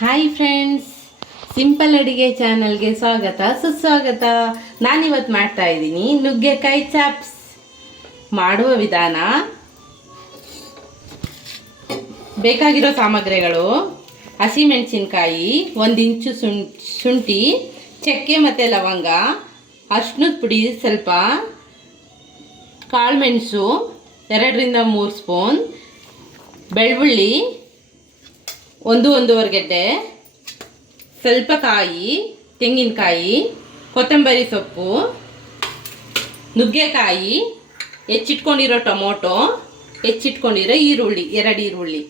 Hi friends, simple ಅಡಿಗೆ ಚಾನಲ್ಗೆ ಸ್ವಾಗತ ಸುಸ್ವಾಗತ. ನಾನಿವತ್ತು ಮಾಡ್ತಾ ಇದ್ದೀನಿ ನುಗ್ಗೆಕಾಯಿ ಚಾಪ್ಸ್. ಮಾಡುವ ವಿಧಾನ: ಬೇಕಾಗಿರೋ ಸಾಮಗ್ರಿಗಳು: ಹಸಿಮೆಣಸಿನ್ಕಾಯಿ, 1 ಇಂಚು ಶುಂಠಿ, ಚಕ್ಕೆ ಮತ್ತು ಲವಂಗ, ಅರಿಶಿನದ ಪುಡಿ ಸ್ವಲ್ಪ, ಕಾಳುಮೆಣಸು 2ರಿಂದ 3 ಸ್ಪೂನ್, ಬೆಳ್ಳುಳ್ಳಿ 1-1.5 ಗೆಡ್ಡೆ, ಸ್ವಲ್ಪ ಕಾಯಿ, ತೆಂಗಿನಕಾಯಿ, ಕೊತ್ತಂಬರಿ ಸೊಪ್ಪು, ನುಗ್ಗೆಕಾಯಿ, ಹೆಚ್ಚಿಟ್ಕೊಂಡಿರೋ ಟೊಮೊಟೊ, ಹೆಚ್ಚಿಟ್ಕೊಂಡಿರೋ ಈರುಳ್ಳಿ 2 ಈರುಳ್ಳಿ.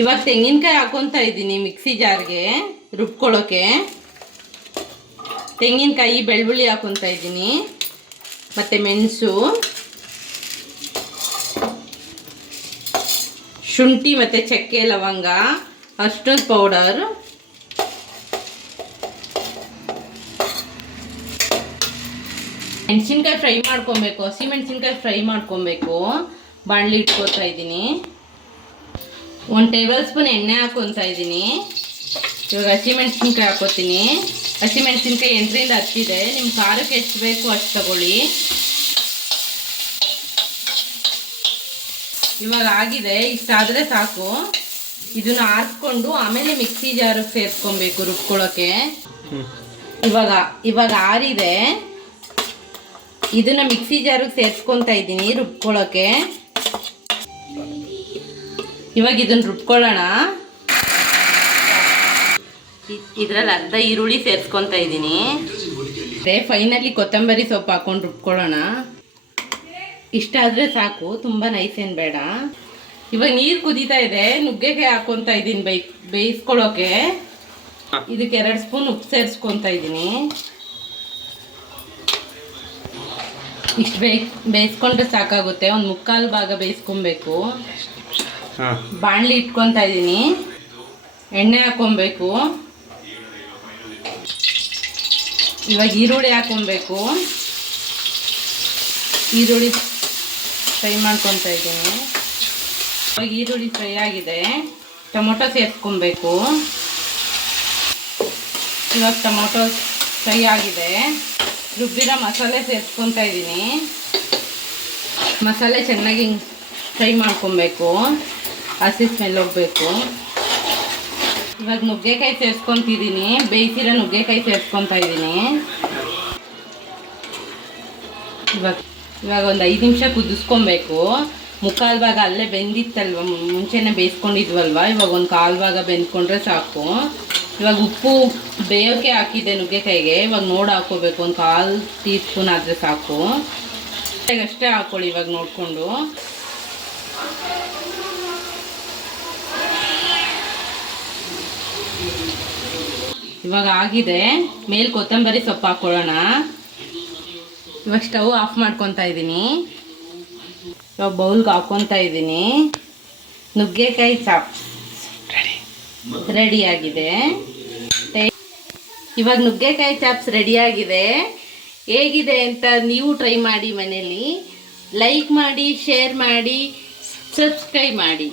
ಇವಾಗ ತೆಂಗಿನಕಾಯಿ ಹಾಕೊತಾ ಇದ್ದೀನಿ ಮಿಕ್ಸಿ ಜಾರ್ಗೆ ರುಬ್ಕೊಳ್ಳೋಕೆ. ತೆಂಗಿನಕಾಯಿ, ಬೆಳ್ಳುಳ್ಳಿ ಹಾಕೊತಾ ಇದ್ದೀನಿ, ಮತ್ತು ಮೆಣಸು, ಶುಂಠಿ ಮತ್ತು ಚಕ್ಕೆ ಲವಂಗ, ಅರಿಶಿನದ ಪೌಡರ್, ಮೆಣಸಿನ್ಕಾಯಿ ಫ್ರೈ ಮಾಡ್ಕೊಬೇಕು. ಹಸಿಮೆಣಸಿನ್ಕಾಯಿ ಫ್ರೈ ಮಾಡ್ಕೊಬೇಕು. ಬಾಣಲಿ ಇಟ್ಕೊತಾ ಇದ್ದೀನಿ. 1 ಟೇಬಲ್ ಸ್ಪೂನ್ ಎಣ್ಣೆ ಹಾಕೊತಾ ಇದ್ದೀನಿ. ಇವಾಗ ಹಸಿಮೆಣಸಿನ್ಕಾಯಿ ಹಾಕೋತೀನಿ. ಹಸಿಮೆಣಸಿನ್ಕಾಯಿ 8ರಿಂದ 10 ಇದೆ. ನಿಮ್ಮ ಖಾರಕ್ಕೆ ಎಷ್ಟು ಬೇಕು ಅಷ್ಟು ತಗೊಳ್ಳಿ. ಇವಾಗ ಆಗಿದೆ, ಇಷ್ಟಾದರೆ ಸಾಕು. ಇದನ್ನು ಆರಿಸ್ಕೊಂಡು ಆಮೇಲೆ ಮಿಕ್ಸಿ ಜಾರಿಗೆ ಸೇರಿಸ್ಕೊಬೇಕು ರುಬ್ಕೊಳ್ಳೋಕ್ಕೆ. ಇವಾಗ ಆರಿದೆ, ಇದನ್ನು ಮಿಕ್ಸಿ ಜಾರಿಗೆ ಸೇರಿಸ್ಕೊತಾ ಇದ್ದೀನಿ ರುಬ್ಕೊಳ್ಳೋಕ್ಕೆ. ಇವಾಗ ಇದನ್ನು ರುಬ್ಕೊಳ್ಳೋಣ. ಇದರಲ್ಲಿ ಅರ್ಧ ಈರುಳ್ಳಿ ಸೇರಿಸ್ಕೊತಾ ಇದ್ದೀನಿ. ಫೈನಲಿ ಕೊತ್ತಂಬರಿ ಸೊಪ್ಪು ಹಾಕೊಂಡು ರುಬ್ಕೊಳ್ಳೋಣ. ಇಷ್ಟಾದರೆ ಸಾಕು, ತುಂಬ ನೈಸ್ ಏನು ಬೇಡ. ಇವಾಗ ನೀರು ಕುದೀತಾ ಇದೆ. ನುಗ್ಗೆಕಾಯಿ ಹಾಕ್ಕೊತಾ ಇದ್ದೀನಿ ಬೇಯಿಸ್ಕೊಳ್ಳೋಕೆ. ಇದಕ್ಕೆ 2 ಸ್ಪೂನ್ ಉಪ್ಪು ಸೇರಿಸ್ಕೊತಾ ಇದ್ದೀನಿ. ಇಷ್ಟು ಬೇಯಿಸ್ಕೊಂಡ್ರೆ ಸಾಕಾಗುತ್ತೆ. 1/4 ಭಾಗ ಬೇಯಿಸ್ಕೊಬೇಕು. ಬಾಣಲಿ ಇಟ್ಕೊತಾ ಇದ್ದೀನಿ. ಎಣ್ಣೆ ಹಾಕ್ಕೊಬೇಕು. ಇವಾಗ ಈರುಳ್ಳಿ ಹಾಕ್ಕೊಬೇಕು. ಈರುಳ್ಳಿ ಫ್ರೈ ಮಾಡ್ಕೊತಾ ಇದ್ದೀನಿ. ಇವಾಗ ಈರುಳ್ಳಿ ಫ್ರೈ ಆಗಿದೆ. ಟೊಮೊಟೊ ಸೇರಿಸ್ಕೊಬೇಕು. ಇವಾಗ ಟೊಮೊಟೊ ಫ್ರೈ ಆಗಿದೆ. ರುಬ್ಬಿರೋ ಮಸಾಲೆ ಸೇರಿಸ್ಕೊತಾ ಇದ್ದೀನಿ. ಮಸಾಲೆ ಚೆನ್ನಾಗಿ ಫ್ರೈ ಮಾಡ್ಕೊಬೇಕು. ಹಸಿ ಸ್ಮೆಲ್ ಹೋಗಬೇಕು. ಇವಾಗ ನುಗ್ಗೆಕಾಯಿ ಸೇರಿಸ್ಕೊತಿದ್ದೀನಿ. ಬೇಯಿಸಿರೋ ನುಗ್ಗೆಕಾಯಿ ಸೇರಿಸ್ಕೊತಾ ಇದ್ದೀನಿ. ಇವಾಗ ಒಂದು 5 ನಿಮಿಷ ಕುದಿಸ್ಕೊಬೇಕು. 3/4 ಭಾಗ ಅಲ್ಲೇ ಬೆಂದಿತ್ತಲ್ವ, ಮುಂಚೆನೇ ಬೇಯಿಸ್ಕೊಂಡಿದ್ವಲ್ವ. ಇವಾಗ 1/4 ಭಾಗ ಬೆಂದ್ಕೊಂಡ್ರೆ ಸಾಕು. ಇವಾಗ ಉಪ್ಪು ಬೇಯೋಕ್ಕೆ ಹಾಕಿದ್ದೆ ನುಗ್ಗೆಕಾಯಿಗೆ. ಇವಾಗ ನೋಡಿ ಹಾಕ್ಕೋಬೇಕು. 1/4 ಟೀ ಸ್ಪೂನ್ ಆದರೆ ಸಾಕು. ಅಷ್ಟೇ ಹಾಕ್ಕೊಳ್ಳಿ ಇವಾಗ ನೋಡಿಕೊಂಡು. ಇವಾಗ ಆಗಿದೆ. ಮೇಲೆ ಕೊತ್ತಂಬರಿ ಸೊಪ್ಪು ಹಾಕ್ಕೊಳ್ಳೋಣ. ಇವಾಗ ಸ್ಟವ್ ಆಫ್ ಮಾಡ್ಕೊತಾ ಇದ್ದೀನಿ. ಇವಾಗ ಬೌಲ್ಗೆ ಹಾಕ್ಕೊತಾ ಇದ್ದೀನಿ. ನುಗ್ಗೆಕಾಯಿ ಚಾಪ್ಸ್ ರೆಡಿಯಾಗಿದೆ. ಇವಾಗ ನುಗ್ಗೆಕಾಯಿ ಚಾಪ್ಸ್ ರೆಡಿಯಾಗಿದೆ. ಹೇಗಿದೆ ಅಂತ ನೀವು ಟ್ರೈ ಮಾಡಿ ಮನೇಲಿ. ಲೈಕ್ ಮಾಡಿ, ಶೇರ್ ಮಾಡಿ, ಸಬ್ಸ್ಕ್ರೈಬ್ ಮಾಡಿ.